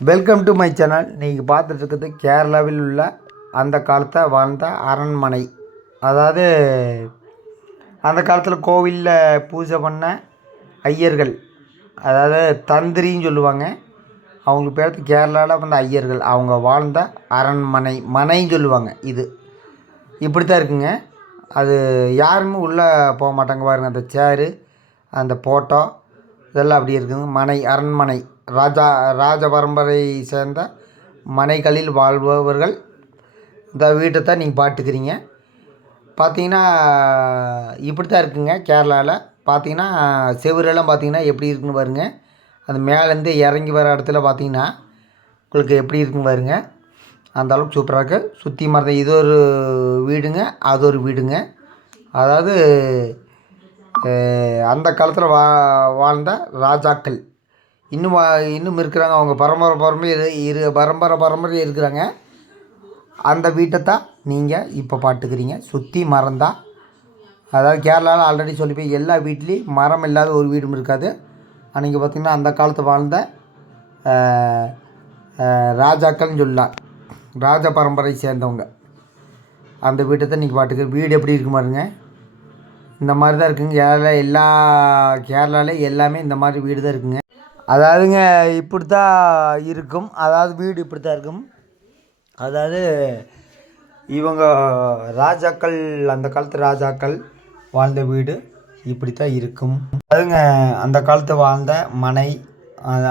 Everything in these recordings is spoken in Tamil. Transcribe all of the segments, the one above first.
Welcome to my channel. நீங்கள் பார்த்துட்டு இருக்கிறது கேரளாவில் உள்ள அந்த காலத்தை வாழ்ந்த அரண்மனை. அதாவது அந்த காலத்தில் கோவிலில் பூஜை பண்ண ஐயர்கள், அதாவது தந்திரின்னு சொல்லுவாங்க. அவங்க பேர் கேரளாவில் வந்த ஐயர்கள், அவங்க வாழ்ந்த அரண்மனை, மனைன்னு சொல்லுவாங்க. இது இப்படி தான் இருக்குங்க. அது யாருமே உள்ளே போக மாட்டாங்க. பாருங்கள், அந்த சேரு, அந்த ஃபோட்டோ இதெல்லாம் அப்படி இருக்குங்க. மனை, அரண்மனை, ராஜ பரம்பரை சேர்ந்த மனைகளில் வாழ்பவர்கள் இந்த வீட்டை தான் நீங்கள் பார்த்துக்கிறீங்க. பார்த்தீங்கன்னா இப்படி தான் இருக்குங்க. கேரளாவில் பார்த்தீங்கன்னா செவரெல்லாம் பார்த்தீங்கன்னா எப்படி இருக்குன்னு பாருங்க. அந்த மேலேருந்து இறங்கி வர இடத்துல பார்த்தீங்கன்னா உங்களுக்கு எப்படி இருக்குன்னு பாருங்க. அந்த அளவுக்கு சூப்பராக இருக்குது. சுற்றி மரம். இது ஒரு வீடுங்க, அது ஒரு வீடுங்க. அதாவது அந்த காலத்தில் வாழ்ந்த ராஜாக்கள் இன்னும் இருக்கிறாங்க. அவங்க பரம்பரை இருக்கிறாங்க. அந்த வீட்டை தான் நீங்கள் இப்போ பார்த்துக்கிறீங்க. சுற்றி மரம் தான். அதாவது கேரளாவில் ஆல்ரெடி சொல்லி போய் எல்லா வீட்லேயும் மரம் இல்லாத ஒரு வீடும் இருக்காது. ஆனால் இங்கே பார்த்திங்கன்னா அந்த காலத்தை வாழ்ந்த ராஜாக்கள்னு சொல்லலாம், ராஜ பரம்பரை சேர்ந்தவங்க. அந்த வீட்டை தான் நீங்கள் பார்த்துக்க. வீடு எப்படி இருக்கு பாருங்க. இந்த மாதிரி தான் இருக்குங்க. கேரளாவில் எல்லாமே இந்த மாதிரி வீடு தான் இருக்குங்க. அதாவதுங்க இப்படி தான் இருக்கும். அதாவது வீடு இப்படி தான் இருக்கும். அதாவது இவங்க ராஜாக்கள், அந்த காலத்து ராஜாக்கள் வாழ்ந்த வீடு இப்படி தான் இருக்கும். அதுங்க அந்த காலத்து வாழ்ந்த மனை,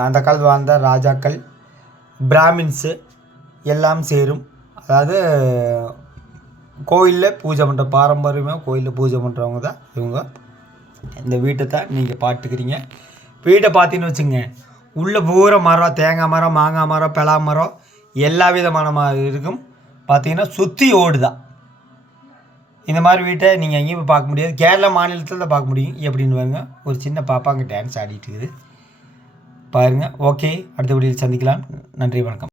அந்த காலத்து வாழ்ந்த ராஜாக்கள், பிராமின்ஸு எல்லாம் சேரும். அதாவது கோயிலில் பூஜை பண்ணுற, பாரம்பரியமாக கோயிலில் பூஜை பண்ணுறவங்க தான் இவங்க. இந்த வீட்டை தான் நீங்கள் பார்த்துக்கிறீங்க. வீட்டை பார்த்தீங்கன்னு வச்சுங்க, உள்ளே பூரா மரம், தேங்காய் மரம், மாங்காய் மரம், பலா மரம், எல்லா விதமான இருக்கும். பார்த்தீங்கன்னா சுற்றி ஓடு தான். இந்த மாதிரி வீட்டை நீங்கள் எங்கேயும் பார்க்க முடியாது. கேரளா மாநிலத்தில் தான் பார்க்க முடியும். எப்படின்னு பாருங்க. ஒரு சின்ன பாப்பா அங்கே டான்ஸ் ஆடிட்டு இருக்குது பாருங்கள். ஓகே, அடுத்த வீடியோவில் சந்திக்கலாம். நன்றி, வணக்கம்.